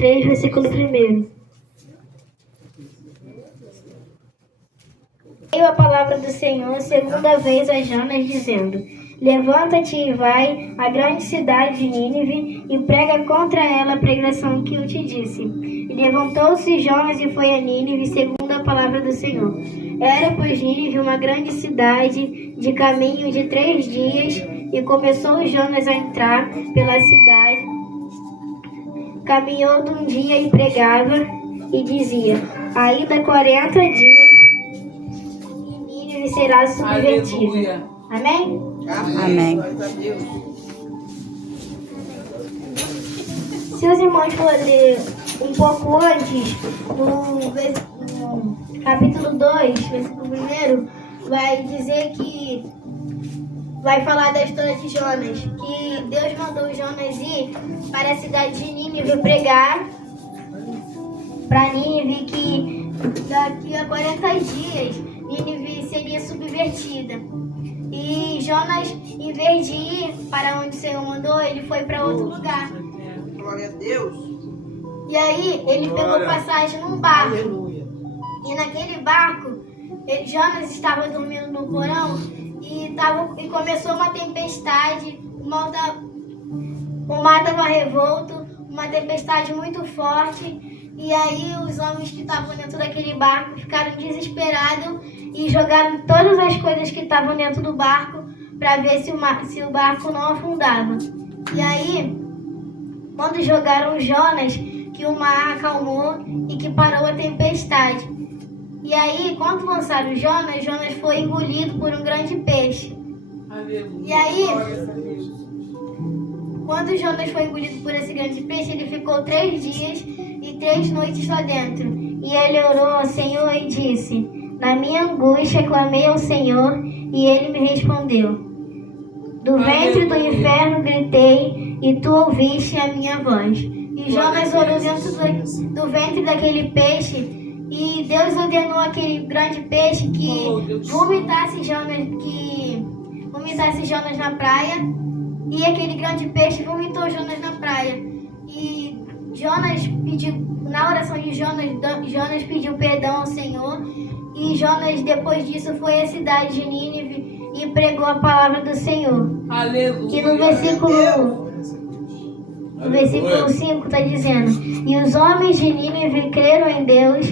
3, versículo 1. Veio a palavra do Senhor segunda vez a Jonas, dizendo: Levanta-te e vai à grande cidade de Nínive e prega contra ela a pregação que eu te disse. E levantou-se Jonas e foi a Nínive, segundo a palavra do Senhor. Era, pois, Nínive uma grande cidade de caminho de 3 dias, e começou Jonas a entrar pela cidade. Caminhou de um dia e pregava, e dizia: ainda 40 dias e Nínive será subvertida. Amém? Amém. Se os irmãos forem ler um pouco antes, no capítulo 2, versículo 1, vai dizer que vai falar da história de Jonas, que Deus mandou Jonas ir para a cidade de Nínive pregar para Nínive que daqui a 40 dias Nínive seria subvertida. E Jonas, em vez de ir para onde o Senhor mandou, ele foi para outro lugar. Glória a Deus. E aí ele pegou passagem num barco. E naquele barco, Jonas estava dormindo no porão e começou uma tempestade, o mar estava revolto, uma tempestade muito forte. E aí os homens que estavam dentro daquele barco ficaram desesperados e jogaram todas as coisas que estavam dentro do barco para ver se o barco não afundava. E aí, quando jogaram Jonas, que o mar acalmou e que parou a tempestade. E aí, quando lançaram Jonas, Jonas foi engolido por um grande peixe. E aí, quando Jonas foi engolido por esse grande peixe, ele ficou 3 dias e 3 noites lá dentro. E ele orou ao Senhor e disse: na minha angústia clamei ao Senhor e ele me respondeu. Do ventre do inferno gritei e tu ouviste a minha voz. E Jonas orou dentro do ventre daquele peixe e Deus ordenou aquele grande peixe que vomitasse Jonas na praia. E aquele grande peixe vomitou Jonas na praia. E Jonas pediu, na oração de Jonas pediu perdão ao Senhor. E Jonas, depois disso, foi à cidade de Nínive e pregou a palavra do Senhor. Aleluia. E no versículo 5 está dizendo: e os homens de Nínive creram em Deus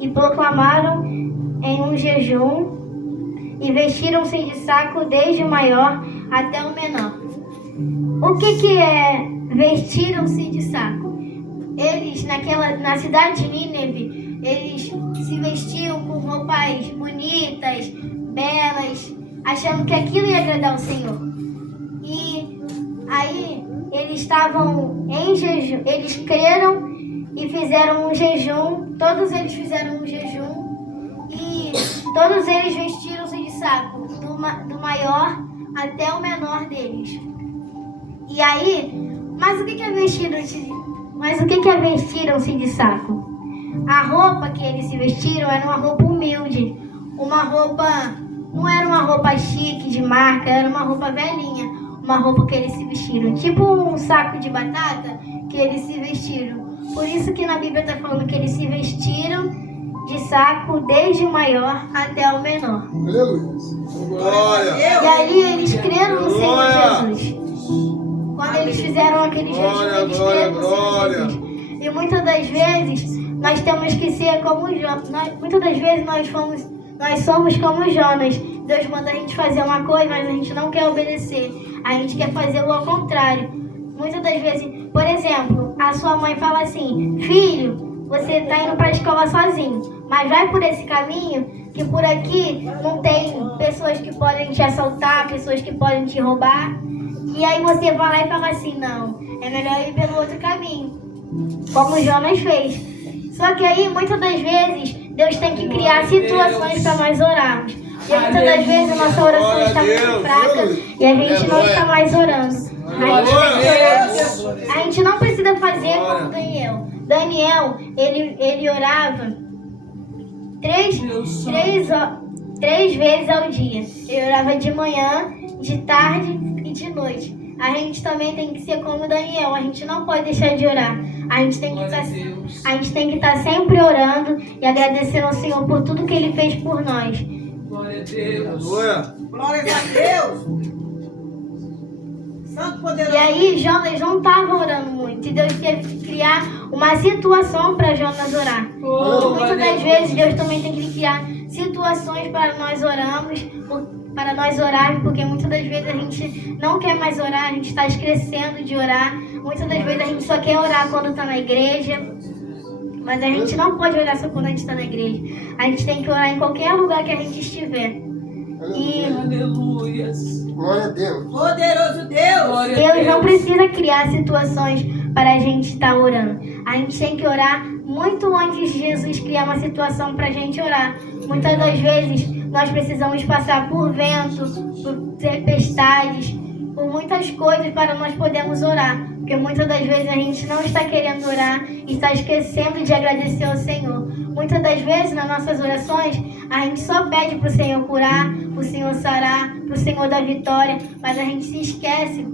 e proclamaram em um jejum e vestiram-se de saco desde o maior até o menor. O que é vestiram-se de saco? Eles, na cidade de Nínive, eles se vestiam com roupas bonitas, belas, achando que aquilo ia agradar o Senhor. E aí eles estavam em jejum, eles creram e fizeram um jejum, todos eles fizeram um jejum e todos eles vestiram-se de saco, do maior até o menor deles. E aí, mas o que é vestiram-se de saco? A roupa que eles se vestiram era uma roupa humilde, não era uma roupa chique de marca, era uma roupa velhinha, uma roupa que eles se vestiram, tipo um saco de batata que eles se vestiram. Por isso que na Bíblia está falando que eles se vestiram de saco desde o maior até o menor. Glória. E aí eles creram no Senhor Jesus. Quando eles fizeram aquele jejum, eles creram no Senhor Jesus. E muitas das vezes nós temos que ser como Jonas. Muitas das vezes nós somos como Jonas. Deus manda a gente fazer uma coisa, mas a gente não quer obedecer. A gente quer fazer o ao contrário. Muitas das vezes, por exemplo, a sua mãe fala assim: filho, você está indo para a escola sozinho, mas vai por esse caminho, que por aqui não tem pessoas que podem te assaltar, pessoas que podem te roubar. E aí você vai lá e fala assim: não, é melhor ir pelo outro caminho, como Jonas fez. Só que aí, muitas das vezes, Deus tem que criar situações para nós orarmos. E muitas das vezes a nossa oração está muito fraca e a gente não está mais orando. A gente não precisa fazer como Daniel. Daniel, ele orava 3 vezes ao dia. Ele orava de manhã, de tarde e de noite. A gente também tem que ser como Daniel. A gente não pode deixar de orar. A gente tem que estar sempre orando e agradecendo ao Senhor por tudo que Ele fez por nós. Glória a Deus. Glória a Deus. Santo poderoso. E aí Jonas não estava orando muito. E Deus teve que criar uma situação para Jonas orar. E muitas das vezes Deus também tem que criar situações para nós orarmos, porque muitas das vezes a gente não quer mais orar, a gente está esquecendo de orar. Muitas das vezes a gente só quer orar quando está na igreja. Mas a gente não pode orar só quando a gente está na igreja. A gente tem que orar em qualquer lugar que a gente estiver. Aleluia. a Deus. Poderoso Deus. Glória a Deus Deus. não precisa criar situações para a gente estar orando. A gente tem que orar muito antes de Jesus criar uma situação para a gente orar. Muitas das vezes nós precisamos passar por vento, por tempestades, por muitas coisas para nós podermos orar. Porque muitas das vezes a gente não está querendo orar e está esquecendo de agradecer ao Senhor. Muitas das vezes nas nossas orações a gente só pede para o Senhor curar, para o Senhor sarar, para o Senhor dar vitória, mas a gente se esquece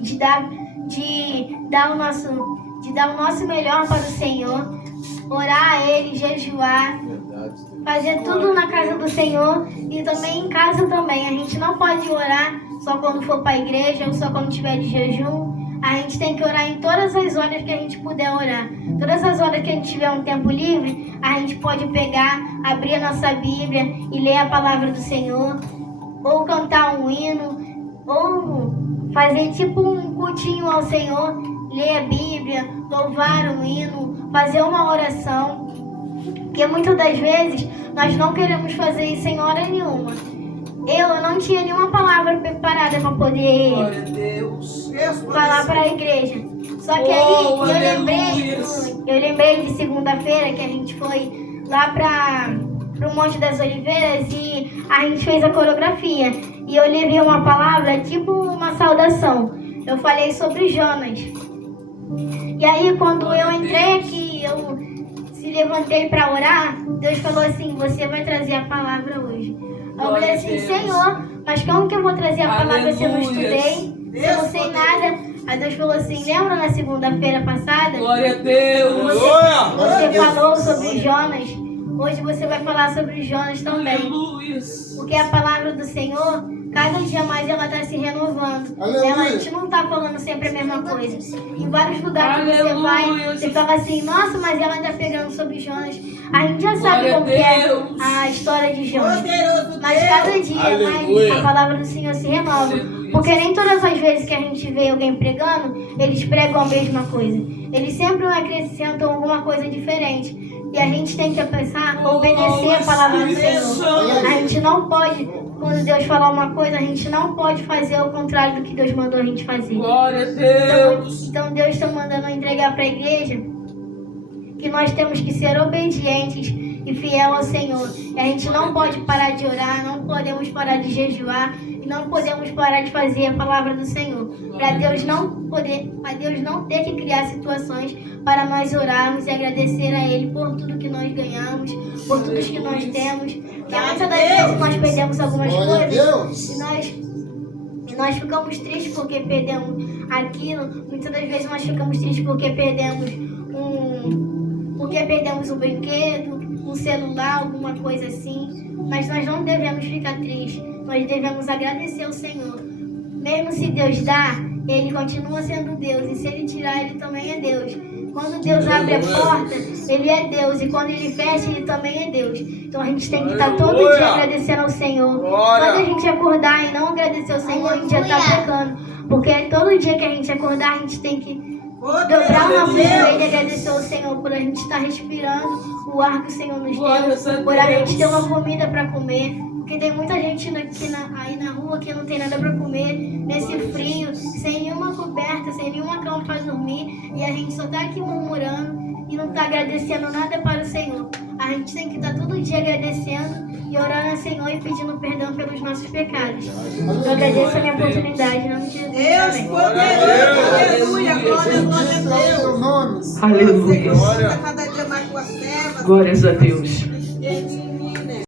de dar o nosso melhor para o Senhor, orar a Ele, jejuar, fazer tudo na casa do Senhor e também em casa também. A gente não pode orar só quando for para a igreja ou só quando estiver de jejum. A gente tem que orar em todas as horas que a gente puder orar. Todas as horas que a gente tiver um tempo livre, a gente pode pegar, abrir a nossa Bíblia e ler a palavra do Senhor, ou cantar um hino, ou fazer tipo um cultinho ao Senhor, ler a Bíblia, louvar um hino, fazer uma oração. Porque muitas das vezes nós não queremos fazer isso em hora nenhuma. Eu não tinha nenhuma palavra preparada para poder falar para a igreja. Só que aí eu lembrei de segunda-feira que a gente foi lá para o Monte das Oliveiras e a gente fez a coreografia. E eu levei uma palavra, tipo uma saudação. Eu falei sobre Jonas. E aí quando eu entrei aqui, eu se levantei para orar, Deus falou assim, você vai trazer a palavra hoje. Eu falei assim, Senhor, mas como que eu vou trazer a palavra se eu não estudei? Se eu não sei nada? Aí Deus falou assim, lembra na segunda-feira passada? Glória a Deus. Você falou sobre Jonas. Hoje você vai falar sobre Jonas também. Aleluia. Porque a palavra do Senhor, cada dia mais ela está se renovando. A gente não está falando sempre a mesma coisa. Em vários lugares que você vai, você fala assim, nossa, mas ela está pegando sobre Jonas. A gente já sabe como que é a história de Jonas. Mas cada dia mais a palavra do Senhor se renova. Porque nem todas as vezes que a gente vê alguém pregando, eles pregam a mesma coisa. Eles sempre acrescentam alguma coisa diferente. E a gente tem que pensar, obedecer a palavra do Senhor. A gente não pode, quando Deus falar uma coisa, a gente não pode fazer o contrário do que Deus mandou a gente fazer. Glória a Deus. Então Deus está mandando entregar para a igreja que nós temos que ser obedientes e fiel ao Senhor. E a gente não pode parar de orar, não podemos parar de jejuar e não podemos parar de fazer a palavra do Senhor. Para Deus não ter que criar situações para nós orarmos e agradecer a Ele por tudo que nós ganhamos, por tudo que nós temos. Porque muitas das vezes nós perdemos algumas coisas e nós ficamos tristes porque perdemos aquilo. Muitas das vezes nós ficamos tristes porque perdemos um brinquedo, um celular, alguma coisa assim. Mas nós não devemos ficar tristes. Nós devemos agradecer ao Senhor. Mesmo se Deus dá, Ele continua sendo Deus. E se Ele tirar, Ele também é Deus. Quando Deus abre a porta, Ele é Deus. E quando Ele fecha, Ele também é Deus. Então a gente tem que estar todo dia agradecendo ao Senhor. Quando a gente acordar e não agradecer ao Senhor, a gente já está pecando. Porque todo dia que a gente acordar, a gente tem que dobrar o nosso joelho e agradecer ao Senhor por a gente estar respirando o ar que o Senhor nos deu, por a gente ter uma comida para comer. Porque tem muita gente aí na rua que não tem nada para comer, nesse frio, sem nenhuma coberta, sem nenhuma cama para dormir, e a gente só está aqui murmurando e não está agradecendo nada para o Senhor. A gente tem que estar todo dia agradecendo e orando ao Senhor e pedindo perdão pelos nossos pecados. Eu agradeço a minha oportunidade, em nome de Jesus. Deus poderoso, aleluia, glória a Deus. Aleluia. Cada dia mais com as servas. Glórias a Deus.